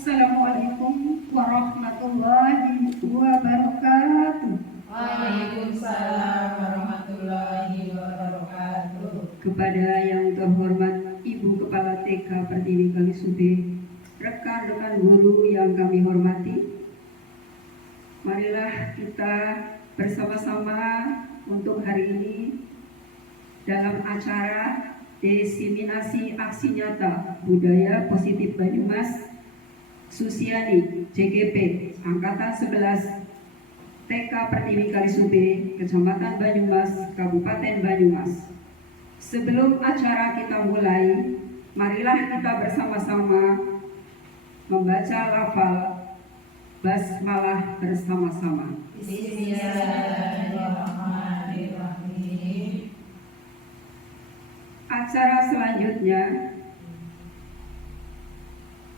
Assalamualaikum warahmatullahi wabarakatuh. Waalaikumsalam warahmatullahi wabarakatuh. Kepada yang terhormat Ibu Kepala TK Pertiwi Kalisube, rekan-rekan guru yang kami hormati, marilah kita bersama-sama untuk hari ini dalam acara diseminasi aksi nyata budaya positif Banyumas Susiani JGP Angkatan 11 TK Pertiwi Kalisube, Kecamatan Banyumas, Kabupaten Banyumas. Sebelum acara kita mulai, marilah kita bersama-sama membaca lafal basmalah bersama-sama. Bismillahirrahmanirrahim. Acara selanjutnya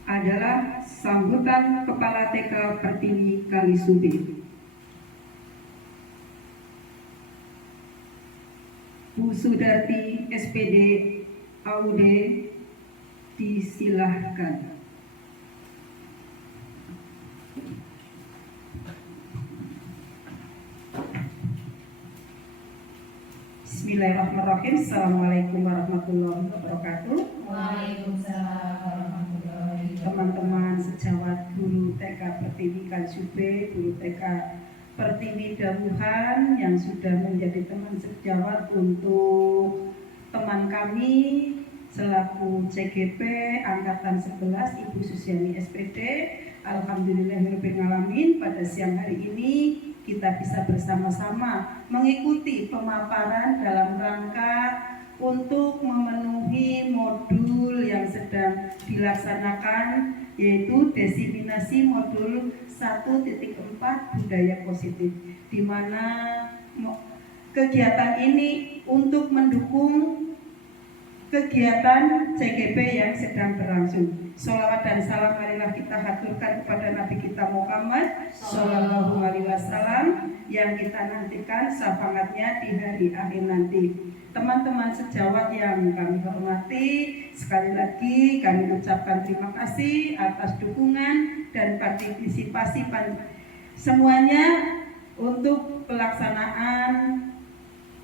adalah sambutan Kepala TK Pertiwi Kalisube. Bu Sudarti SPD AUD, disilahkan. Bismillahirrahmanirrahim. Assalamualaikum warahmatullahi wabarakatuh. Waalaikumsalam warahmatullahi wabarakatuh. Teman-teman sejawat guru TK Pertiwi Kalisube, guru TK Pertiwi Dawuhan yang sudah menjadi teman sejawat untuk teman kami selaku CGP Angkatan 11 Ibu Susiani SPD. Alhamdulillahirrahmanirrahim, pada siang hari ini kita bisa bersama-sama mengikuti pemaparan dalam rangka untuk memenuhi modul yang sedang dilaksanakan, yaitu diseminasi modul 1.4 budaya positif, di mana kegiatan ini untuk mendukung kegiatan CGP yang sedang berlangsung. Sholawat dan salam marilah kita haturkan kepada Nabi kita Muhammad Sallallahu Alaihi Wasallam yang kita nantikan syafaatnya di hari akhir nanti. Teman-teman sejawat yang kami hormati, sekali lagi kami ucapkan terima kasih atas dukungan dan partisipasi semuanya untuk pelaksanaan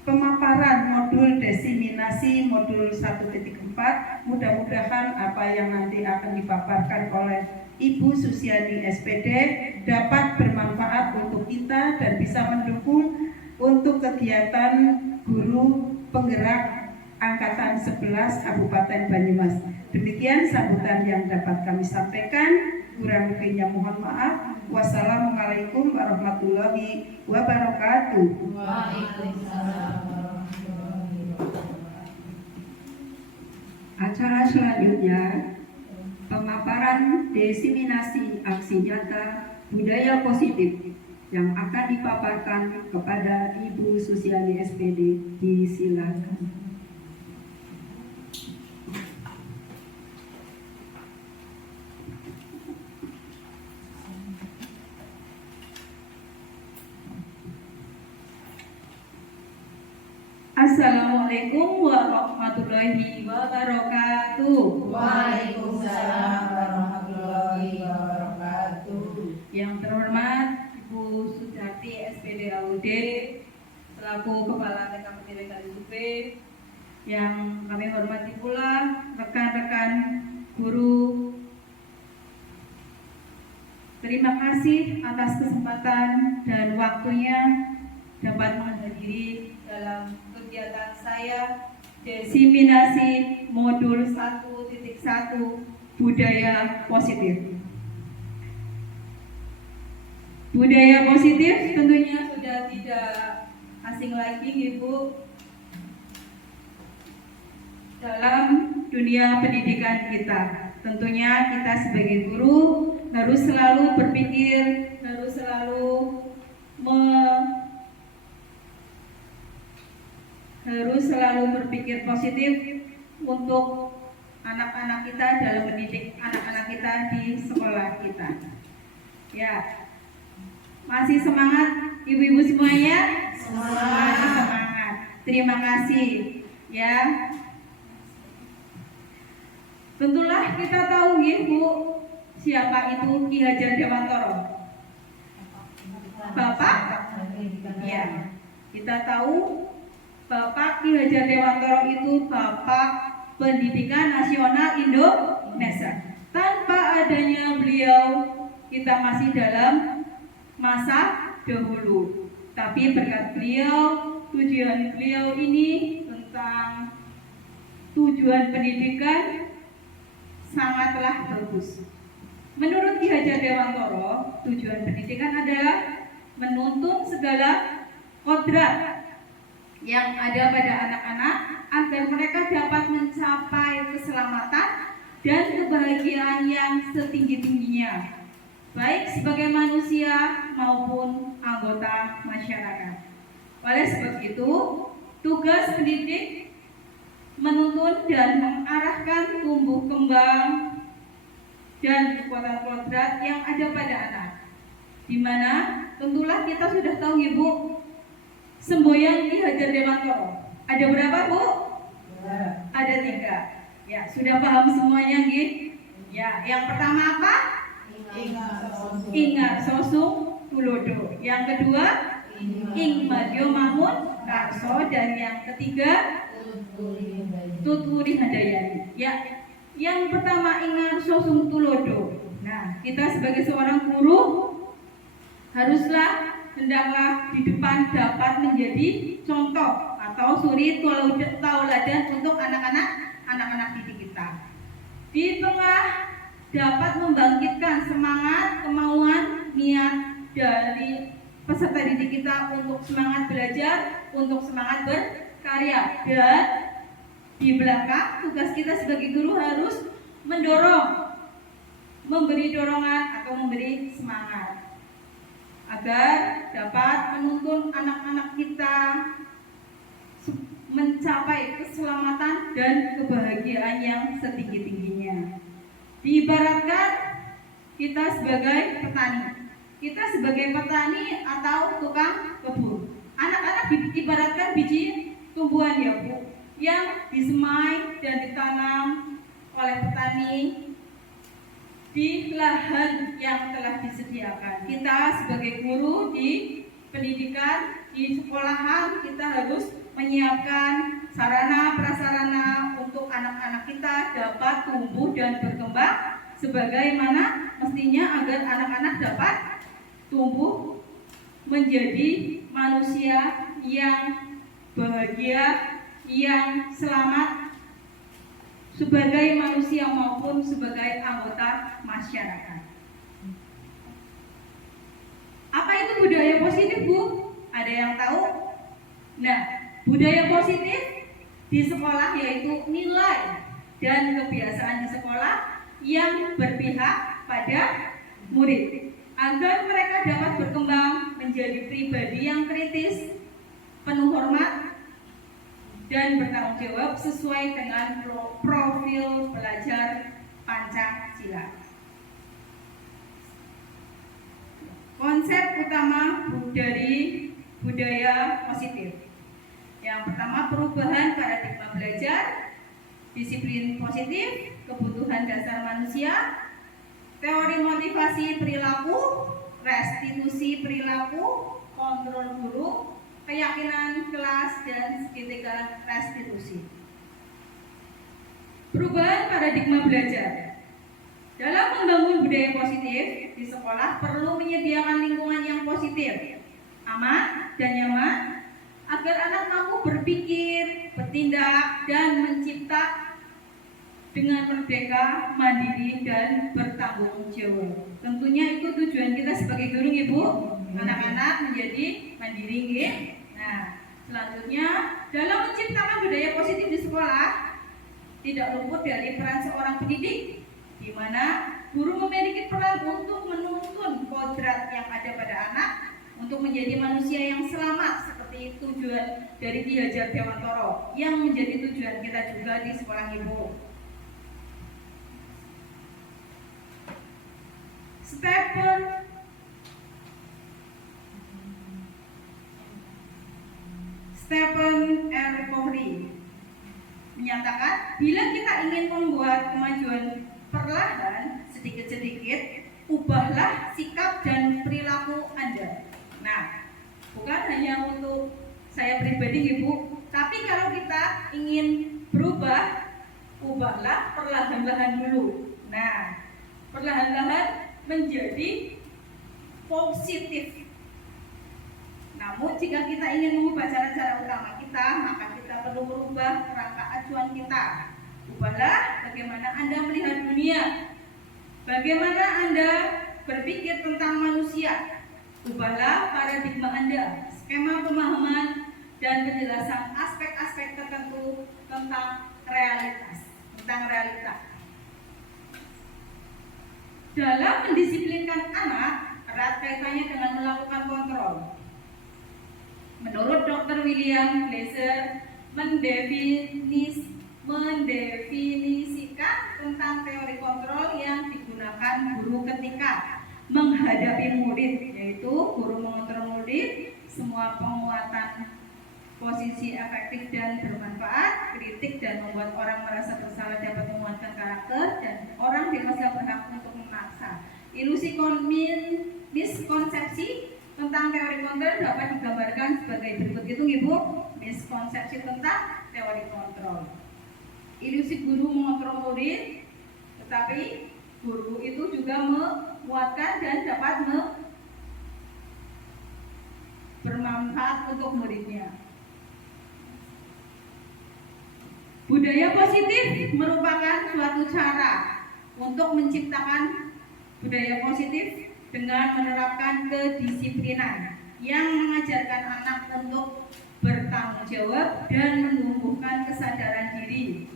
pemaparan modul diseminasi modul 1.4. Mudah-mudahan apa yang nanti akan dipaparkan oleh Ibu Susiani SPD dapat bermanfaat untuk kita dan bisa mendukung untuk kegiatan guru penggerak Angkatan 11 Kabupaten Banyumas. Demikian sambutan yang dapat kami sampaikan. Kurang lebihnya mohon maaf. Wassalamualaikum warahmatullahi wabarakatuh. Waalaikumsalam warahmatullahi wabarakatuh. Acara selanjutnya pemaparan diseminasi aksi nyata budaya positif yang akan dipaparkan kepada Ibu Susiani SPD. Disilakan. Assalamualaikum warahmatullahi wabarakatuh. Waalaikumsalam warahmatullahi wabarakatuh. Yang terhormat Ibu Sudarti SPD AUD selaku Kepala TK Pertiwi Kalisube, yang kami hormati pula rekan-rekan guru. Terima kasih atas kesempatan dan waktunya dapat menghadiri dalam kegiatan saya diseminasi modul 1.1 budaya positif. Budaya positif tentunya sudah tidak asing lagi, Ibu, dalam dunia pendidikan kita. Tentunya kita sebagai guru harus selalu berpikir, harus selalu berpikir positif untuk anak-anak kita dalam mendidik anak-anak kita di sekolah kita. Ya, masih semangat ibu-ibu semuanya? Semangat. Terima kasih. Ya, tentulah kita tahu Bu, siapa itu Ki Hajar Dewantoro? Bapak? Ya, kita tahu Bapak Ki Hajar Dewantoro itu Bapak Pendidikan Nasional Indonesia. Tanpa adanya beliau, kita masih dalam masa dahulu. Tapi berkat beliau, tujuan beliau ini tentang tujuan pendidikan sangatlah bagus. Menurut Ki Hajar Dewantoro, tujuan pendidikan adalah menuntun segala kodrat yang ada pada anak-anak agar mereka dapat mencapai keselamatan dan kebahagiaan yang setinggi-tingginya, baik sebagai manusia maupun anggota masyarakat. Oleh sebab itu, tugas pendidik menuntun dan mengarahkan tumbuh kembang dan kekuatan kodrat yang ada pada anak. Di mana tentulah kita sudah tahu Ibu, semboyan Ki Hajar Dewantoro. Ada berapa Bu? Ada 3. Ya, sudah paham semuanya Nggih? Ya, yang pertama apa? Ingar Sosung Tulodo. Yang kedua Ing Madyo Mangun Karso, dan yang ketiga Tuturi Handayani. Ya, yang pertama Ingar Sosung Tulodo. Nah, kita sebagai seorang guru haruslah hendaklah di depan dapat menjadi contoh atau suri tauladan untuk anak-anak didik kita. Di tengah dapat membangkitkan semangat, kemauan, niat dari peserta didik kita untuk semangat belajar, untuk semangat berkarya. Dan di belakang tugas kita sebagai guru harus mendorong, memberi dorongan atau memberi semangat agar dapat menuntun anak-anak kita mencapai keselamatan dan kebahagiaan yang setinggi-tingginya. Diibaratkan kita sebagai petani. Kita sebagai petani atau tukang kebun. Anak-anak diibaratkan biji tumbuhan ya Bu, yang disemai dan ditanam oleh petani di lahan yang telah disediakan. Kita sebagai guru di pendidikan, di sekolahan, kita harus menyiapkan sarana prasarana untuk anak-anak kita dapat tumbuh dan berkembang sebagaimana mestinya agar anak-anak dapat tumbuh menjadi manusia yang bahagia, yang selamat sebagai manusia maupun sebagai anggota masyarakat. Apa itu budaya positif Bu? Ada yang tahu? Nah, budaya positif di sekolah yaitu nilai dan kebiasaan di sekolah yang berpihak pada murid agar mereka dapat berkembang menjadi pribadi yang kritis, penuh hormat, dan bertanggung jawab sesuai dengan profil pelajar Pancasila. Konsep utama dari budaya positif. Yang pertama, perubahan paradigma belajar, disiplin positif, kebutuhan dasar manusia, teori motivasi perilaku, restitusi perilaku, kontrol guru, keyakinan kelas, dan segitiga restitusi. Perubahan paradigma belajar. Dalam membangun budaya positif di sekolah perlu menyediakan lingkungan yang positif, aman dan nyaman agar anak mampu berpikir, bertindak, dan mencipta dengan merdeka, mandiri, dan bertanggung jawab. Tentunya itu tujuan kita sebagai guru Ibu, anak-anak menjadi mandiri. Nah, selanjutnya dalam menciptakan budaya positif di sekolah tidak luput dari peran seorang pendidik, di mana guru memiliki peran untuk menuntun kodrat yang ada pada anak untuk menjadi manusia yang selamat seperti tujuan dari Ki Hajar Dewantoro yang menjadi tujuan kita juga di sekolah Ibu. Stephen R. Covey menyatakan bila kita ingin membuat kemajuan perlahan sedikit sedikit-sedikit ubahlah sikap dan perilaku Anda. Nah, bukan hanya untuk saya pribadi Ibu, tapi kalau kita ingin berubah, ubahlah perlahan-lahan dulu. Nah, perlahan-lahan menjadi positif. Namun jika kita ingin mengubah cara-cara utama kita, maka kita perlu merubah kerangka acuan kita. Ubahlah bagaimana Anda melihat dunia, bagaimana Anda berpikir tentang manusia. Ubahlah paradigma Anda, skema pemahaman dan penjelasan aspek-aspek tertentu tentang realita. Dalam mendisiplinkan anak, erat kaitannya dengan melakukan kontrol. Menurut Dr. William Glasser mendefinisikan tentang teori kontrol yang digunakan guru ketika menghadapi murid, yaitu guru mengontrol murid, semua penguatan posisi efektif dan bermanfaat, kritik dan membuat orang merasa bersalah dapat menguatkan karakter, dan orang dewasa berhak untuk memaksa. Ilusi miskonsepsi tentang teori kontrol dapat digambarkan sebagai berikut. Itu Ibu, miskonsepsi tentang teori kontrol. Ilusi guru mengontrol murid, tetapi guru itu juga menguatkan dan dapat bermanfaat untuk muridnya. Budaya positif merupakan suatu cara untuk menciptakan budaya positif dengan menerapkan kedisiplinan yang mengajarkan anak untuk bertanggung jawab dan menumbuhkan kesadaran diri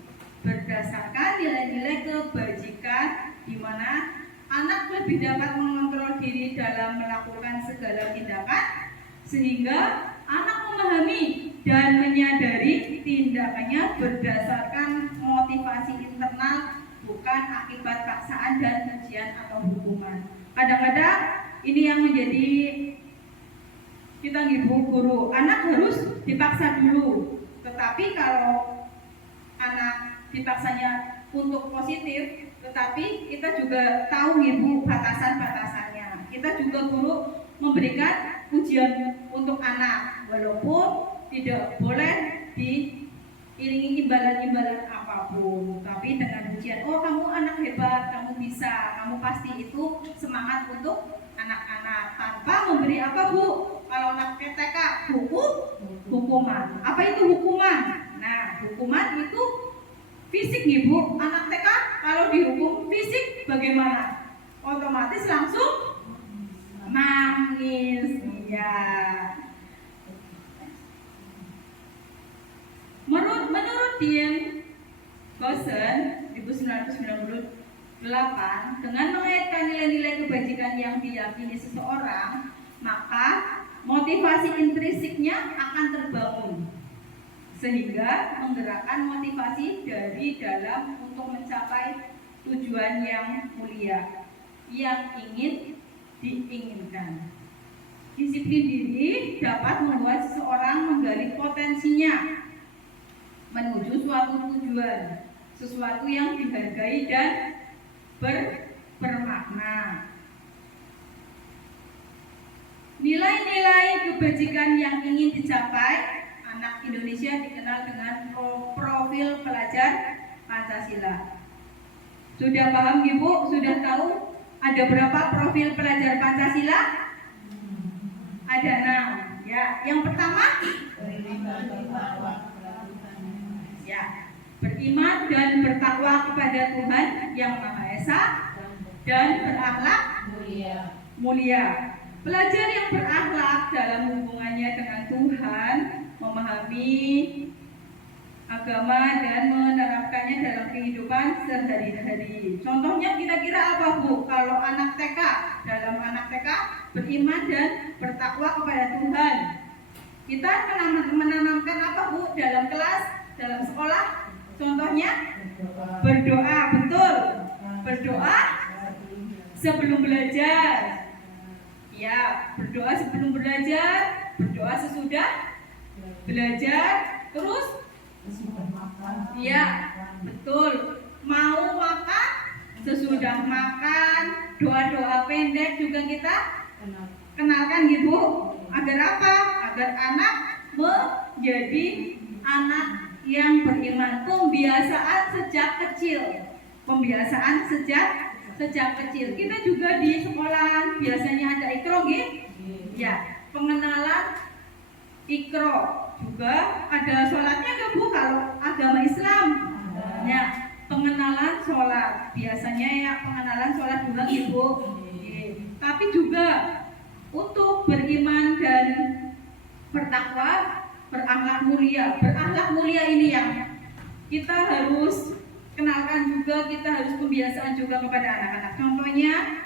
berdasarkan nilai-nilai kebajikan, di mana anak lebih dapat mengontrol diri dalam melakukan segala tindakan, sehingga anak memahami dan menyadari tindakannya berdasarkan motivasi internal, bukan akibat paksaan dan ujian atau hukuman. Kadang-kadang ini yang menjadi kita ibu guru, anak harus dipaksa dulu. Tetapi kalau anak dipaksanya untuk positif, tetapi kita juga tahu ibu batasan-batasannya. Kita juga guru memberikan ujian untuk anak, walaupun tidak boleh diiringi imbalan-imbalan apapun, tapi dengan ujian, oh kamu anak hebat, kamu bisa, kamu pasti, itu semangat untuk anak-anak, tanpa memberi apa Bu? Kalau anak TK hukuman. Apa itu hukuman? Nah, hukuman itu fisik Ibu. Anak TK kalau dihukum fisik bagaimana? Otomatis langsung nangis, ya. Menurut Dean Goosen 1998, dengan mengaitkan nilai-nilai kebajikan yang diyakini seseorang, maka motivasi intrinsiknya akan terbangun, sehingga menggerakkan motivasi dari dalam untuk mencapai tujuan yang mulia yang ingin diinginkan. Disiplin diri dapat membuat seseorang menggali potensinya menuju suatu tujuan, sesuatu yang dihargai dan bermakna. Nilai-nilai kebajikan yang ingin dicapai anak Indonesia dikenal dengan profil pelajar Pancasila. Sudah paham Ibu? Sudah tahu ada berapa profil pelajar Pancasila? Ada 6. Ya, yang pertama beriman dan bertakwa kepada Tuhan Yang Maha Esa dan berakhlak mulia. Pelajar yang berakhlak dalam hubungannya dengan Tuhan, memahami agama dan menerapkannya dalam kehidupan sehari-hari. Contohnya kira-kira apa Bu? Kalau anak TK, dalam anak TK beriman dan bertakwa kepada Tuhan. Kita menanamkan apa Bu? Dalam kelas, dalam sekolah. Contohnya berdoa, betul. Berdoa sebelum belajar. Ya, berdoa sebelum belajar, berdoa sesudah belajar, terus ya, betul. Mau makan sesudah makan, doa-doa pendek juga kita kenalkan gitu. Agar apa? Agar anak menjadi anak yang beriman. Pembiasaan sejak kecil. Pembiasaan sejak kecil. Kita juga di sekolah biasanya ada ikro gitu. Ya, pengenalan ikro juga ada sholatnya nggak Bu kalau agama Islam? Ya, pengenalan sholat biasanya ya pengenalan sholat juga Ibu. Tapi juga untuk beriman dan bertakwa, berakhlak mulia. Berakhlak mulia ini yang kita harus kenalkan juga, kita harus pembiasaan juga kepada anak-anak. Contohnya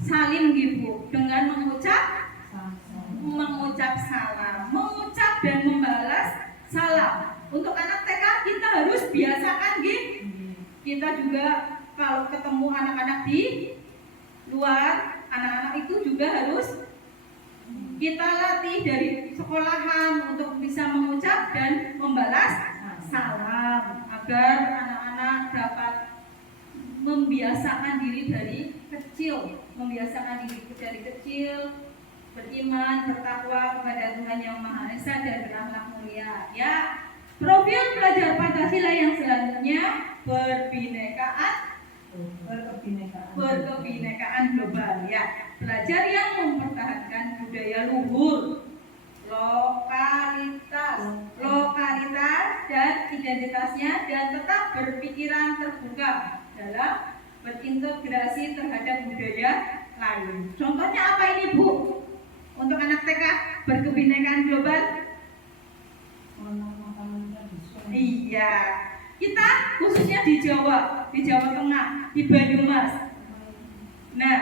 salim gitu dengan mengucap salam, mengucap dan membalas salam. Untuk anak TK kita harus biasakan gitu. Kita juga kalau ketemu anak-anak di luar, anak-anak itu juga harus kita latih dari sekolahan untuk bisa mengucap dan membalas salam agar anak-anak dapat membiasakan diri dari kecil, beriman, bertakwa kepada Tuhan Yang Maha Esa dan berakhlak mulia. Ya, profil pelajar Pancasila yang selanjutnya berkebinekaan global. Ya, belajar yang mempertahankan budaya luhur, lokalitas dan identitasnya, dan tetap berpikiran terbuka dalam berintegrasi terhadap budaya lain. Contohnya apa ini Bu? Untuk anak TK berkebinekaan global? Iya, kita khususnya di Jawa Tengah, di Banyumas. Nah,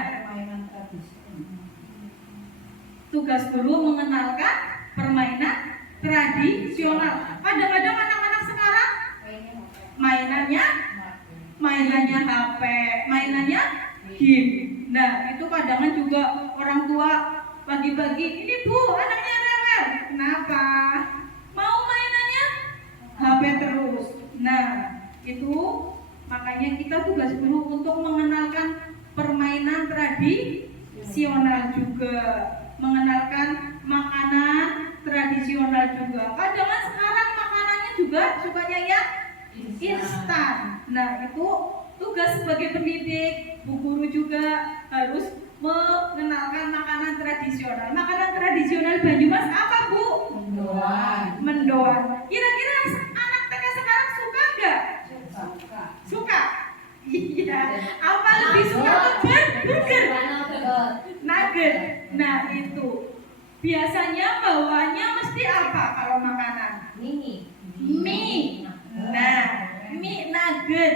tugas guru mengenalkan permainan tradisional. Kadang-kadang anak-anak sekarang mainannya HP, mainannya game. Nah, itu kadang juga orang tua pagi-pagi, ini Bu, anaknya rewel. Kenapa? Mau mainannya HP terus. Nah, itu makanya kita tugas guru untuk mengenalkan permainan tradisional juga, mengenalkan makanan tradisional juga. Kadang sekarang makanannya juga sukanya yang instan. Nah, itu tugas sebagai pendidik, Bu guru juga harus mengenalkan makanan tradisional. Makanan tradisional Banyumas apa Bu? Mendoan. Kira-kira anak TK sekarang suka nggak? Suka. Iya. Apa lebih suka burger? Nugget. Nah, itu biasanya bawahnya mesti apa kalau makanan? Mie. Nah, mie nugget,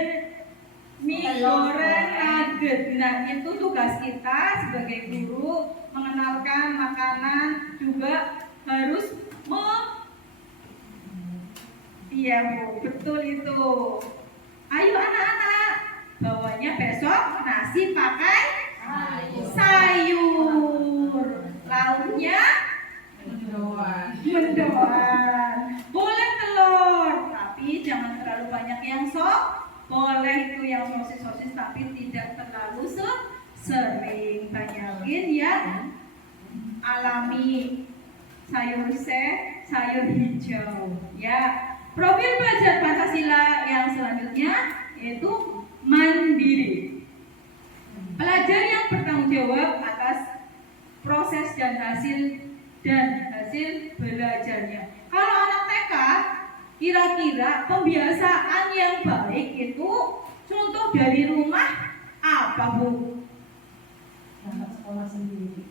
mie goreng nugget. Nah, itu tugas kita sebagai guru mengenalkan makanan juga harus iya Bu, betul itu. Ayo anak-anak, bawanya besok nasi pakai sayur, lauknya mendoan. Boleh telur, tapi jangan terlalu banyak yang sop. Boleh itu yang sosis-sosis, tapi tidak terlalu sering. Banyakin yang alami, sayur hijau. Ya, profil pelajar Pancasila yang selanjutnya yaitu mandiri. Pelajar yang bertanggung jawab atas proses dan hasil belajarnya. Kalau anak TK, kira-kira pembiasaan yang baik itu contoh dari rumah apa Bu? Sekolah sendiri.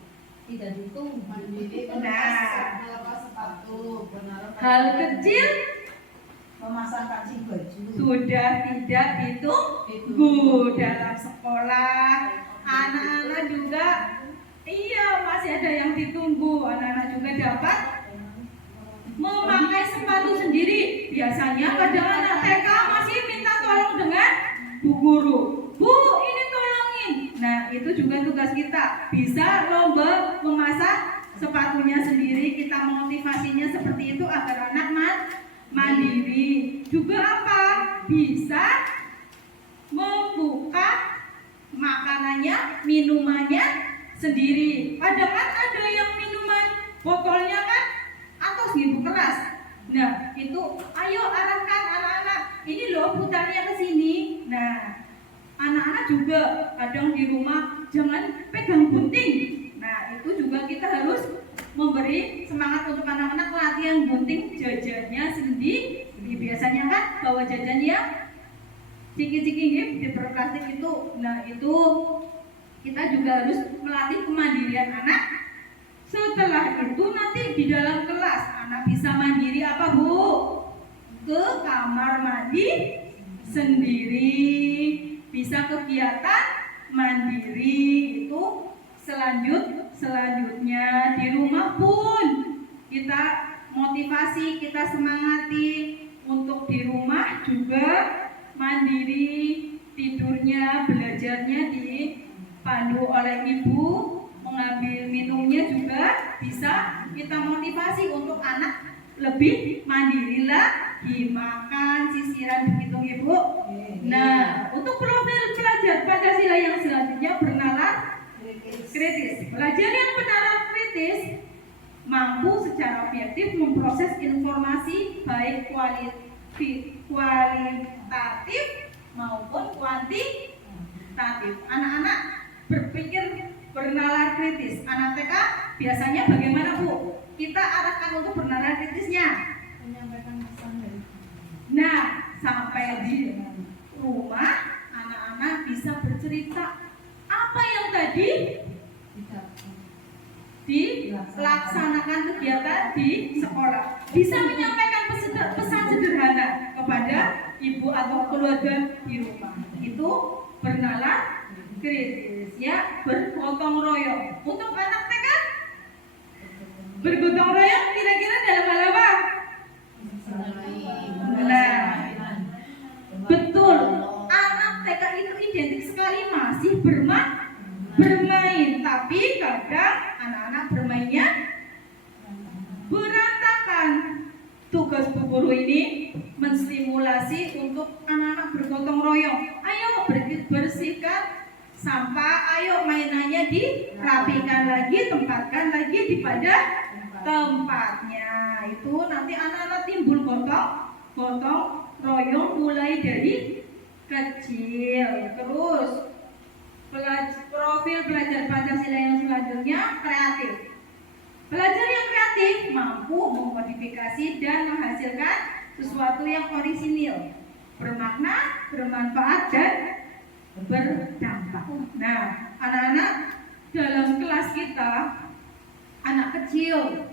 Tidak ditunggu. Nah, sepatu, hal kecil memasang kancing baju sudah tidak ditunggu dalam sekolah. Anak-anak juga masih ada yang ditunggu. Anak-anak juga dapat memakai sepatu sendiri. Biasanya kadang anak TK masih minta tolong dengan Bu guru. Bu, ini tolongin. Nah, itu juga tugas kita. Bisa lomba memasak sepatunya sendiri. Kita motivasinya seperti itu agar anak mandiri. Juga apa? Bisa membuka makanannya, minumannya sendiri. Kadang kan ada yang minuman botolnya kan atos gitu keras. Nah, itu ayo arahkan anak-anak. Ini loh putarnya ke sini. Nah, anak-anak juga kadang di rumah jangan pegang gunting. Nah, itu juga kita harus memberi semangat untuk anak-anak latihan gunting jajannya sendiri. Biasanya kan bawa jajan yang ciki-ciki di plastik itu. Nah, itu kita juga harus melatih kemandirian anak. Setelah itu nanti di dalam kelas anak bisa mandiri apa Bu? Ke kamar mandi sendiri, bisa kegiatan mandiri itu selanjutnya di rumah pun kita motivasi, kita semangati untuk di rumah juga mandiri, tidurnya, belajarnya dipandu oleh ibu, mengambil minumnya juga bisa kita motivasi untuk anak lebih mandiri lagi, makan sisiran begitu ibu. Nah, untuk profil pelajar Pancasila yang selanjutnya bernalar kritis. Pelajar yang bernalar kritis mampu secara objektif memproses informasi baik kualitatif maupun kuantitatif. Anak-anak berpikir bernalar kritis. Anak TK biasanya bagaimana Bu? Kita arahkan untuk bernalar kritisnya. Menyampaikan pesan dari Nah, sampai di rumah anak-anak bisa bercerita apa yang tadi dilaksanakan kegiatan di sekolah. Bisa menyampaikan pesan sederhana kepada ibu atau keluarga di rumah. Itu bernalar kritis ya, bergotong royong. Untuk anak TK bergotong royong kira-kira dalam hal apa? Nah, betul. Anak TK itu identik sekali masih bermain, tapi kadang anak-anak bermainnya berantakan. Tugas Bu Guru ini menstimulasi untuk anak-anak bergotong royong. Ayo bersihkan sampah, ayo mainannya dirapikan lagi, tempatkan lagi di pada tempatnya. Itu nanti anak-anak timbul gotong royong mulai dari kecil. Terus profil pelajar Pancasila yang selanjutnya kreatif. Pelajar yang kreatif mampu memodifikasi dan menghasilkan sesuatu yang orisinil, bermakna, bermanfaat dan berdampak. Nah, anak-anak dalam kelas kita, anak kecil,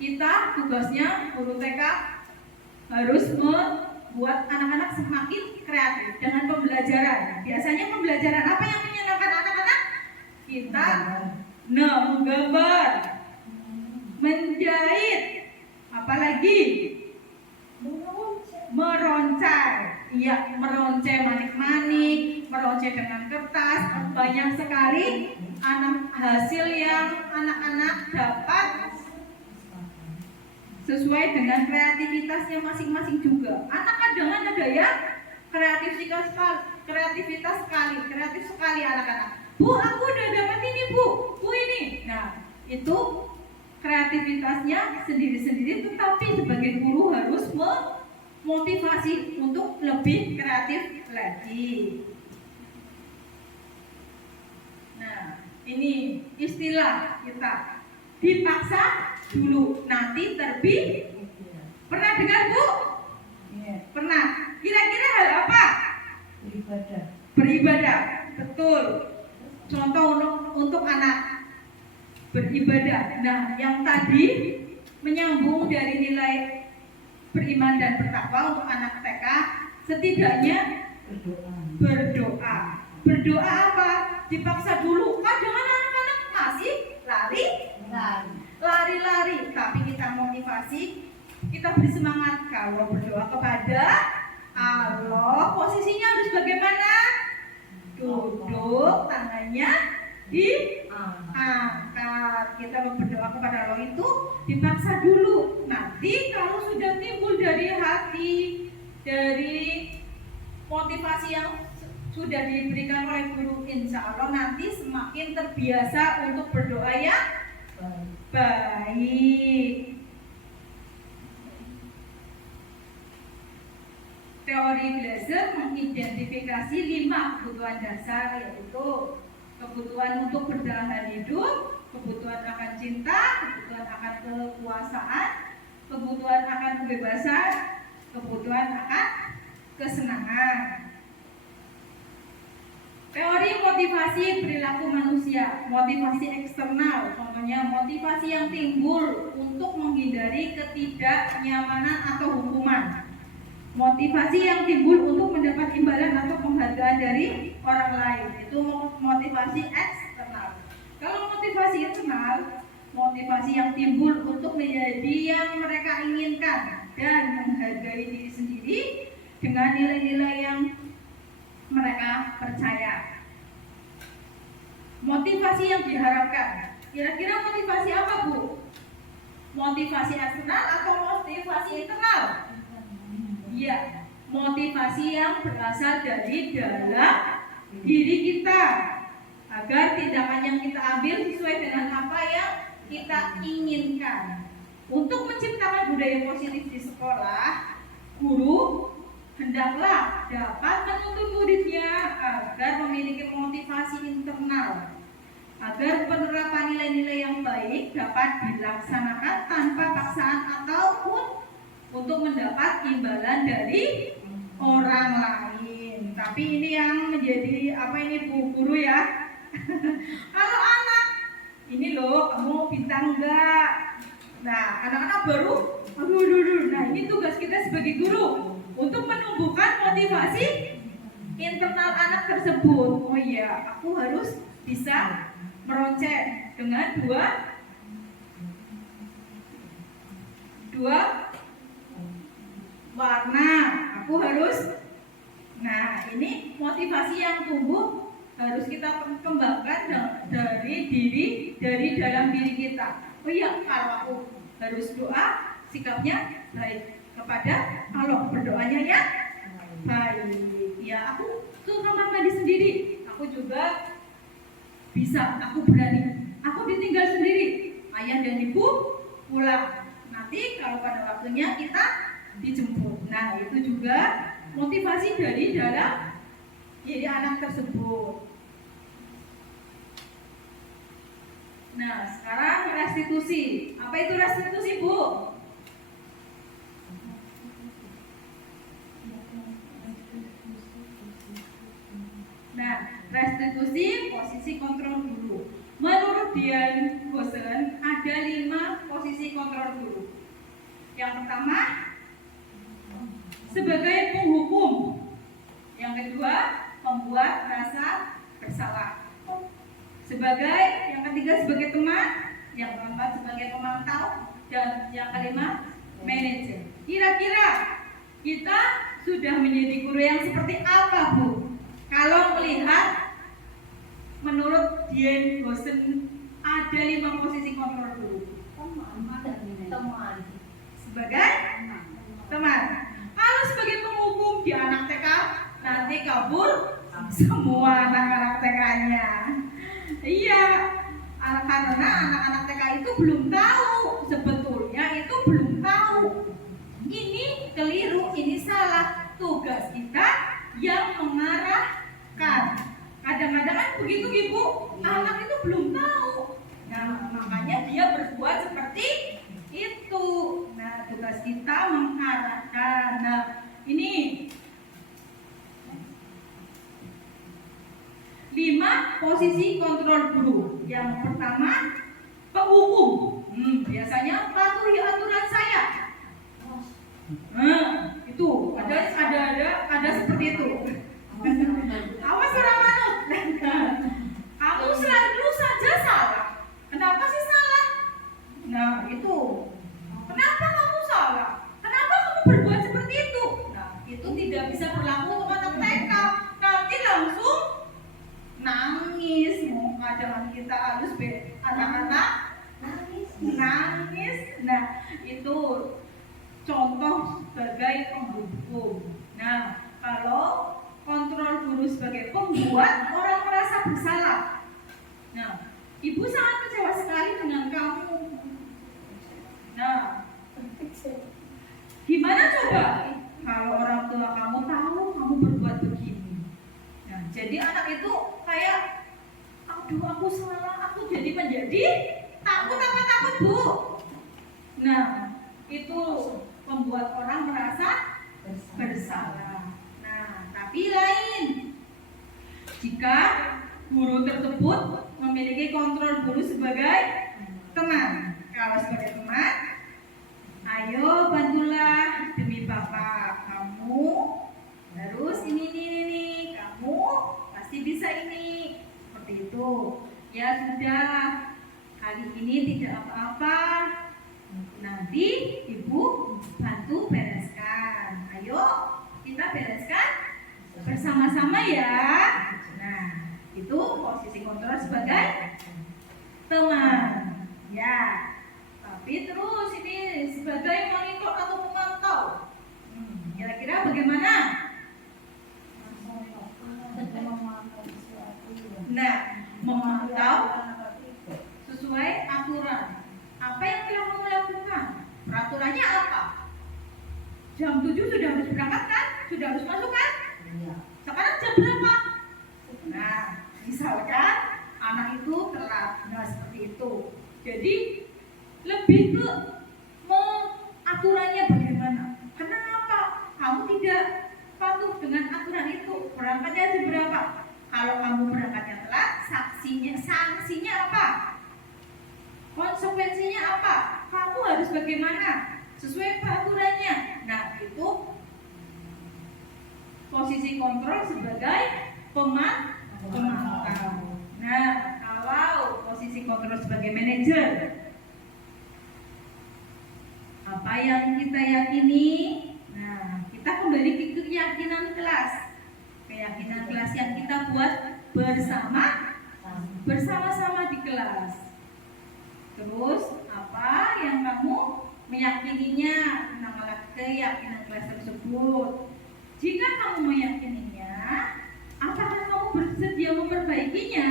kita tugasnya guru TK harus membuat anak-anak semakin kreatif dengan pembelajaran. Biasanya pembelajaran apa yang menyenangkan anak-anak? Kita menggambar, menjahit, apalagi meroncai. Iya, meroncai manik-manik, meroncai dengan kertas. Banyak sekali hasil yang anak-anak dapat sesuai dengan kreativitasnya masing-masing juga. Anak kadang ada yang kreatif sekali anak-anak. Bu, aku udah dapat ini Bu ini. Nah, itu kreativitasnya sendiri-sendiri, tetapi sebagai guru harus memotivasi untuk lebih kreatif lagi. Nah, ini istilah kita dipaksa dulu nanti terbit. Pernah dengar Bu? Pernah. Kira-kira hal apa? Beribadah. Betul. Contoh untuk anak beribadah. Nah, yang tadi menyambung dari nilai beriman dan bertakwa untuk anak TK, setidaknya berdoa. Berdoa apa? Dipaksa dulu. Kadang anak-anak masih lari-lari, tapi kita motivasi, kita beri semangat. Kalau berdoa kepada Allah, posisinya harus bagaimana? Duduk, tangannya diangkat. Kita berdoa kepada Allah itu dipaksa dulu. Nanti kalau sudah timbul dari hati, dari motivasi yang sudah diberikan oleh guru, insya Allah nanti semakin terbiasa untuk berdoa yang baik. Teori Glaser mengidentifikasi 5 kebutuhan dasar, yaitu kebutuhan untuk bertahan hidup, kebutuhan akan cinta, kebutuhan akan kekuasaan, kebutuhan akan kebebasan, kebutuhan akan kesenangan. Teori motivasi perilaku manusia, motivasi eksternal, contohnya motivasi yang timbul untuk menghindari ketidaknyamanan atau hukuman. Motivasi yang timbul untuk mendapat imbalan atau penghargaan dari orang lain, itu motivasi eksternal. Kalau motivasi internal, motivasi yang timbul untuk menjadi yang mereka inginkan dan menghargai diri sendiri dengan nilai-nilai yang mereka percaya. Motivasi yang diharapkan, kira-kira motivasi apa, Bu? Motivasi eksternal atau motivasi internal? Iya, motivasi yang berasal dari dalam diri kita, agar tindakan yang kita ambil sesuai dengan apa yang kita inginkan. Untuk menciptakan budaya positif di sekolah, guru hendaklah dapat menuntun muridnya agar memiliki motivasi internal, agar penerapan nilai-nilai yang baik dapat dilaksanakan tanpa paksaan ataupun untuk mendapat imbalan dari orang lain. Tapi ini yang menjadi apa ini, Bu Guru ya? Kalau anak ini loh, kamu bintang enggak? Nah, anak-anak baru, aduh. Nah, ini tugas kita sebagai guru untuk menumbuhkan motivasi internal anak tersebut. Oh iya, aku harus bisa meronceng dengan dua warna. Aku harus, nah ini motivasi yang tumbuh harus kita kembangkan dari dalam diri kita. Oh iya, kalau aku harus doa, sikapnya baik kepada Allah, berdoanya ya baik. Ya, aku ke kamar mandi sendiri, aku juga bisa, aku berani. Aku ditinggal sendiri, ayah dan ibu pulang. Nanti kalau pada waktunya kita dijemput. Nah, itu juga motivasi dari dalam diri anak tersebut. Nah, sekarang restitusi. Apa itu restitusi, Bu? Nah, restitusi posisi kontrol guru. Menurut Dian Gosen ada 5 posisi kontrol guru. Yang pertama, sebagai penghukum. Yang kedua, membuat rasa bersalah. Yang ketiga sebagai teman, yang keempat sebagai pemantau, dan yang kelima manajer. Kira-kira kita sudah menjadi guru yang seperti apa, Bu? Kalau melihat menurut Dian Gosen ada 5 posisi kontrol guru. Teman. Sebagai teman. Kalau sebagai penghukum di anak TK, nanti kabur semua anak-anak TK-nya. Iya, karena anak-anak TK itu belum tahu, sebetulnya itu belum tahu. Ini keliru, ini salah. Tugas kita yang mengarahkan. Kadang-kadang kan begitu, Ibu, anak itu belum tahu. Nah, makanya dia berbuat seperti itu. Nah, tugas kita mengarahkan. Nah, ini 5 posisi kontrol guru. Yang pertama, penghukum. Biasanya patuhi aturan saya. Itu ada seperti itu. Awas orang manut. Kamu selalu saja salah. Kenapa sih salah? Nah, itu. Kenapa kamu salah? Kenapa kamu berbuat seperti itu? Nah, itu tidak bisa berlaku untuk anak TK. Nanti langsung nangis. Kadang kita harus anak-anak nangis. Nah, itu contoh sebagai penghukum. Nah, kalau kontrol guru sebagai pembuat orang merasa bersalah. Nah, ibu sangat kecewa sekali dengan kamu. Nah, gimana coba kalau orang tua kamu tahu kamu berbuat begini? Nah, jadi anak itu kayak, aduh aku salah, aku menjadi takut apa takut bu? Nah, itu membuat orang merasa bersalah. Nah, tapi lain, jika guru tersebut memiliki kontrol guru sebagai teman. Kalau sebagai teman, ayo bantulah demi bapak kamu. Terus ini, kamu pasti bisa ini. Seperti itu. Ya sudah, kali ini tidak apa-apa. Nanti ibu bantu bereskan. Ayo kita bereskan bersama-sama ya. Nah, itu posisi kontrol sebagai teman. Ya. Tapi terus ini sebagai monitor atau pemantau. Kira-kira bagaimana? Nah, memantau sesuai aturan. Apa yang telah kamu lakukan? Peraturannya apa? Jam 7 sudah harus berangkat kan? Sudah harus masuk kan? Sekarang jam berapa? Nah, misalkan anak itu telat. Nah, seperti itu. Jadi lebih ke mau aturannya bagaimana? Kenapa kamu tidak patuh dengan aturan itu? Berangkatnya jam berapa? Kalau kamu berangkatnya telat, sanksinya apa? Konsekuensinya apa? Kamu harus bagaimana? Sesuai peraturannya. Nah, itu posisi kontrol sebagai pemantau. Nah, kalau posisi kontrol sebagai manajer, apa yang kita yakini? Nah, kita kembali ke keyakinan kelas. Keyakinan kelas yang kita buat bersama-sama di kelas. Terus apa yang kamu meyakininya tentang keyakinan kelas tersebut? Jika kamu meyakininya, apakah kamu bersedia memperbaikinya?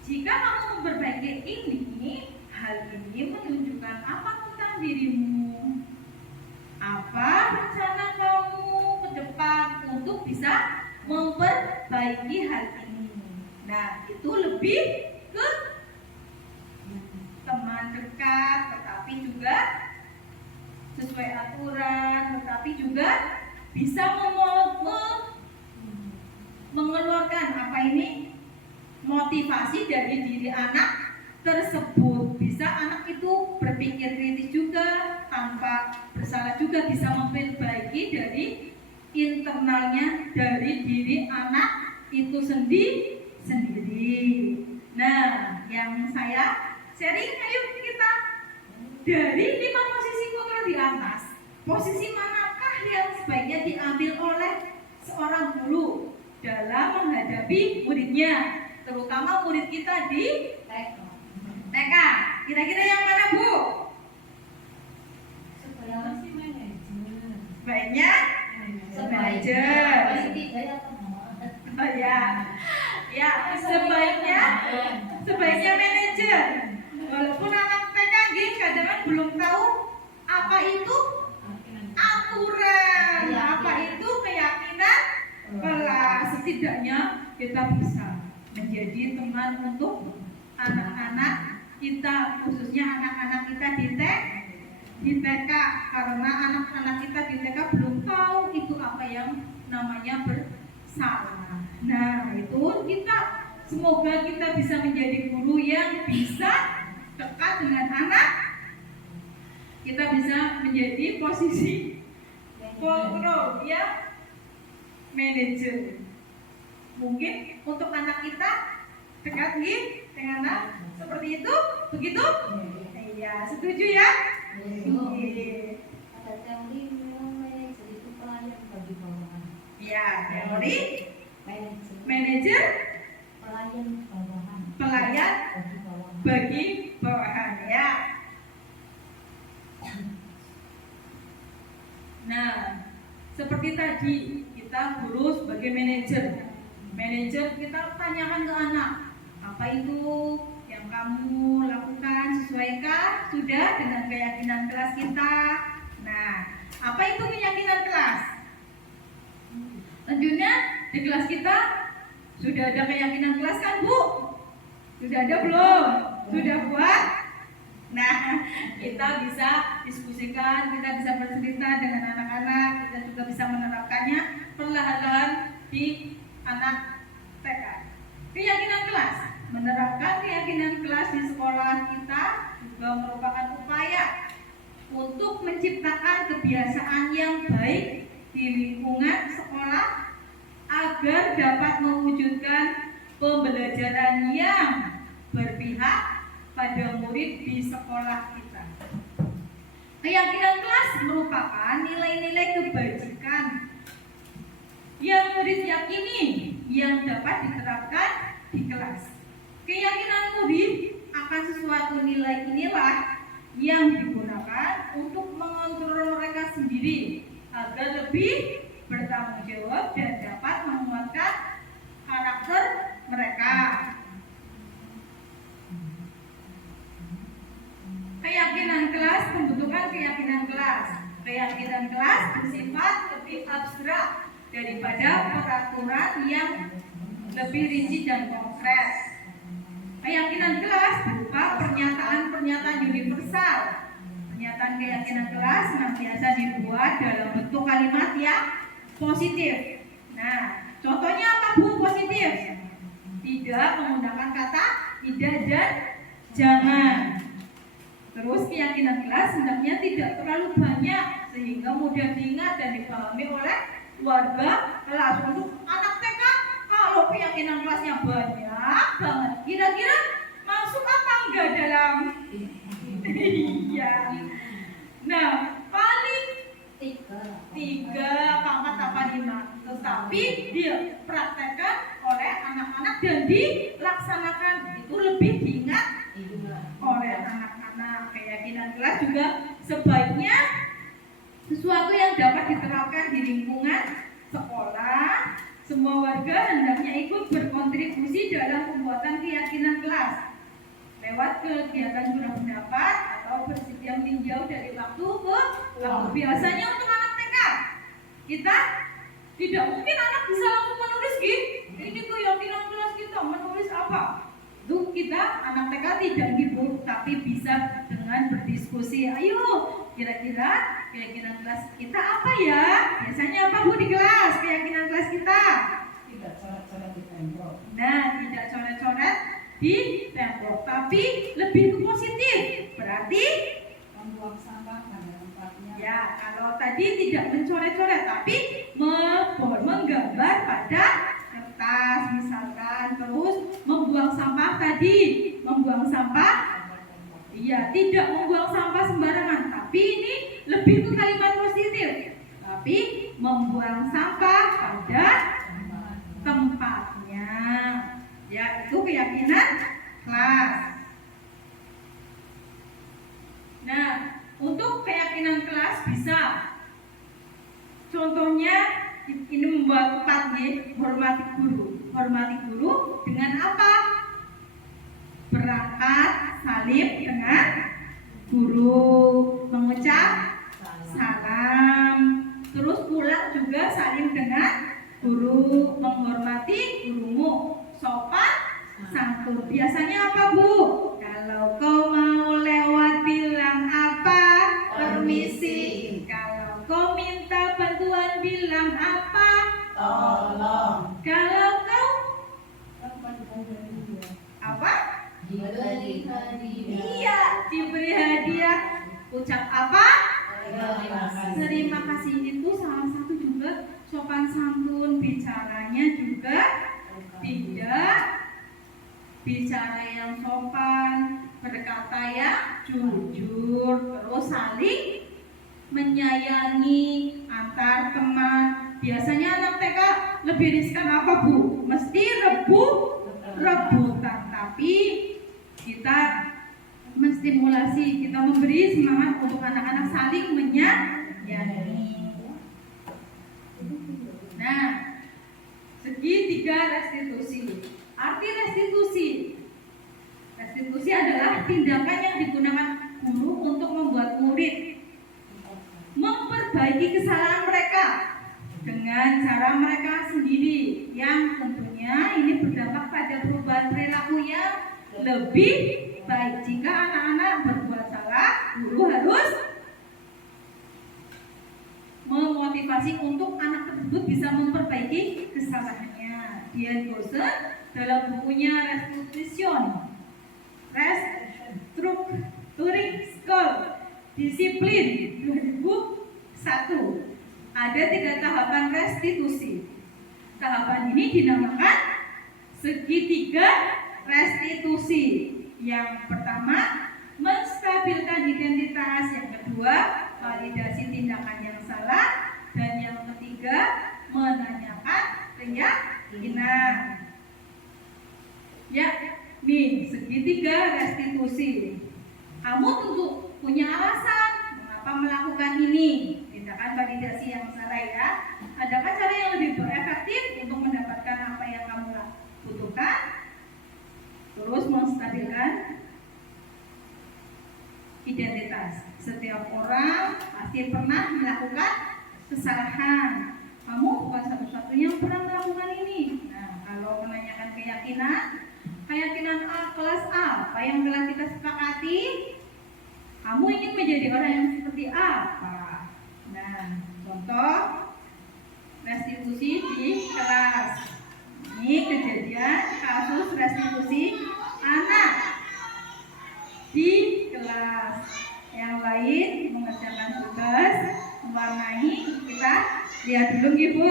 Jika kamu memperbaiki ini, hal ini menunjukkan apa tentang dirimu? Apa rencana kamu ke depan untuk bisa memperbaiki hal ini? Nah, itu lebih ke teman dekat, tetapi juga sesuai aturan, tetapi juga bisa mengeluarkan apa ini? Motivasi dari diri anak tersebut. Bisa anak itu berpikir kritis juga, tanpa bersalah juga bisa memperbaiki dari internalnya, dari diri anak itu sendiri. Nah, yang saya sharing, ayo kita dari 5 posisi kontrol di atas, posisi manakah yang sebaiknya diambil oleh seorang guru dalam menghadapi muridnya, terutama murid kita di TK? Kira-kira yang mana, Bu? Sebaiknya manajer. Oh ya, ya sebaiknya manajer. Walaupun anak TK kadang belum tahu apa itu aturan, apa itu keyakinan kelas. Setidaknya kita bisa menjadi teman untuk anak-anak kita, khususnya anak-anak kita di TK, karena anak-anak kita di TK belum tahu itu apa yang namanya bersalah. Nah, itu kita semoga kita bisa menjadi guru yang bisa dekat dengan anak. Kita bisa menjadi posisi kontrol ya, manajer. Mungkin untuk anak kita dekat dengan anak seperti itu, begitu? Iya, setuju ya? Ada teori memang manajer itu pelayan bagi bawahan. Ya, teori Manajer manajer pelayan bagi bawahan ya. Nah, seperti tadi kita guru sebagai sebagai manajer kita tanyakan ke anak, apa itu yang kamu lakukan, sesuaikah sudah dengan keyakinan kelas kita? Nah, apa itu keyakinan kelas? Tentunya di kelas kita sudah ada keyakinan kelas kan Bu? Sudah ada belum? Sudah buat? Nah, kita bisa diskusikan, kita bisa bercerita dengan anak-anak, kita juga bisa menerapkannya perlahan-lahan di anak TK. Keyakinan kelas, menerapkan keyakinan kelas di sekolah kita juga merupakan upaya untuk menciptakan kebiasaan yang baik di lingkungan sekolah agar dapat mewujudkan pembelajaran yang berpihak pada murid di sekolah kita. Keyakinan kelas merupakan nilai-nilai kebajikan yang murid yakini yang dapat diterapkan di kelas. Keyakinan murid akan sesuatu nilai inilah yang digunakan untuk mengontrol mereka sendiri agar lebih bertanggung jawab dan dapat menguatkan karakter mereka. Keyakinan kelas, pembentukan keyakinan kelas. Keyakinan kelas bersifat lebih abstrak daripada peraturan yang lebih rinci dan konkret. Keyakinan kelas berupa pernyataan-pernyataan universal. Pernyataan keyakinan kelas senantiasa dibuat dalam bentuk kalimat yang positif. Nah, contohnya apa Bu positif? Tidak menggunakan kata tidak dan jangan. Terus keyakinan kelas hendaknya tidak terlalu banyak sehingga mudah diingat dan dipahami oleh warga kelas. Untuk anak TK, kalau keyakinan kelasnya banyak banget, kira-kira masuk apa enggak dalam? Iya. Nah, paling 3, 4, 5. Tetapi dia praktekkan oleh anak-anak dan dilaksanakan itu lebih diingat oleh anak-anak. Keyakinan kelas juga sebaiknya sesuatu yang dapat diterapkan di lingkungan sekolah. Semua warga hendaknya ikut berkontribusi dalam pembuatan keyakinan kelas lewat kegiatan berpendapat atau bersedia meninjau dari waktu ke waktu. Biasanya untuk anak TK kita tidak mungkin anak bisa langsung menulis gitu. Ini keyakinan kelas kita menulis apa? Itu kita anak TK tidak gitu, tapi bisa dengan berdiskusi. Ayo, kira-kira keyakinan kelas kita apa ya? Biasanya apa Bu di kelas? Keyakinan kelas kita? Tidak coret-coret di tembok. Nah, tidak coret-coret di tembok, tapi lebih ke positif. Berarti membuang sampah pada tempatnya. Ya, kalau tadi tidak mencoret-coret, tapi menggambar pada kertas misalkan, terus membuang sampah tadi, membuang sampah, iya tidak membuang sampah sembarangan, tapi ini lebih ke kalimat positif, tapi membuang sampah pada tempatnya, ya itu keyakinan kelas. Nah, untuk keyakinan kelas bisa, contohnya ini membuat 4 nih, hormati guru. Hormati guru dengan apa? Berangkat salim dengan guru, mengucap salam. Terus pulang juga salim dengan guru, menghormati gurumu, sopan santun. Biasanya apa Bu? Kalau kau mau lewat bilang apa? Permisi. Kalau kau minta bantuan bilang apa? Tolong. Kalau kau apa? Diberi hadiah. Iya, diberi hadiah. Ucap apa? Terima kasih. Itu salah satu juga sopan santun. Bicaranya juga tidak bicara yang sopan, berkata yang jujur, terus saling menyayangi antar teman. Biasanya anak TK lebih riskan apa Bu? Mesti rebutan, tapi kita menstimulasi, kita memberi semangat untuk anak-anak saling menyayangi. Nah, ketiga, restitusi. Arti restitusi. Restitusi adalah tindakan yang digunakan guru untuk membuat murid memperbaiki kesalahan mereka dengan cara mereka sendiri, yang tentunya ini berdampak pada perubahan perilaku yang lebih baik. Jika anak-anak berbuat salah, guru harus memotivasi untuk anak tersebut bisa memperbaiki kesalahannya. Dian Gosen dalam bukunya Restructuring School Disiplin 2001 ada 3 tahapan restitusi. Tahapan ini dinamakan segitiga restitusi. Yang pertama, menstabilkan identitas. Yang kedua, validasi tindakan yang salah. Dan yang ketiga, menanyakan keyakinan. Ya, nih segitiga restitusi. Kamu tentu punya alasan mengapa melakukan ini. Tindakan validasi yang salah ya. Adakah cara yang lebih efektif untuk mendapatkan apa yang kamu butuhkan? Terus menstabilkan identitas. Setiap orang pasti pernah melakukan kesalahan. Kamu bukan satu-satunya yang pernah melakukan ini. Nah, kalau menanyakan keyakinan A, kelas A, apa yang telah kita sepakati? Kamu ingin menjadi orang yang seperti apa? Nah, contoh restitusi di kelas. Ini kejadian kasus restitusi anak di kelas. Yang lain mengerjakan tugas, mewarnai. Kita lihat dulu Ibu.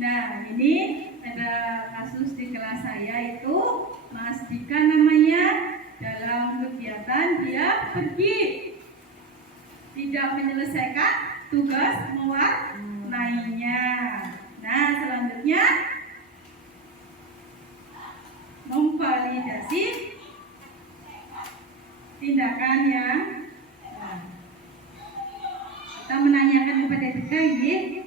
Nah, ini ada kasus di kelas saya itu Mas Dika namanya. Dalam kegiatan dia pergi, tidak menyelesaikan tugas mewarnainya. Nah, selanjutnya memvalidasi tindakan yang kita menanyakan kepada Dika ini.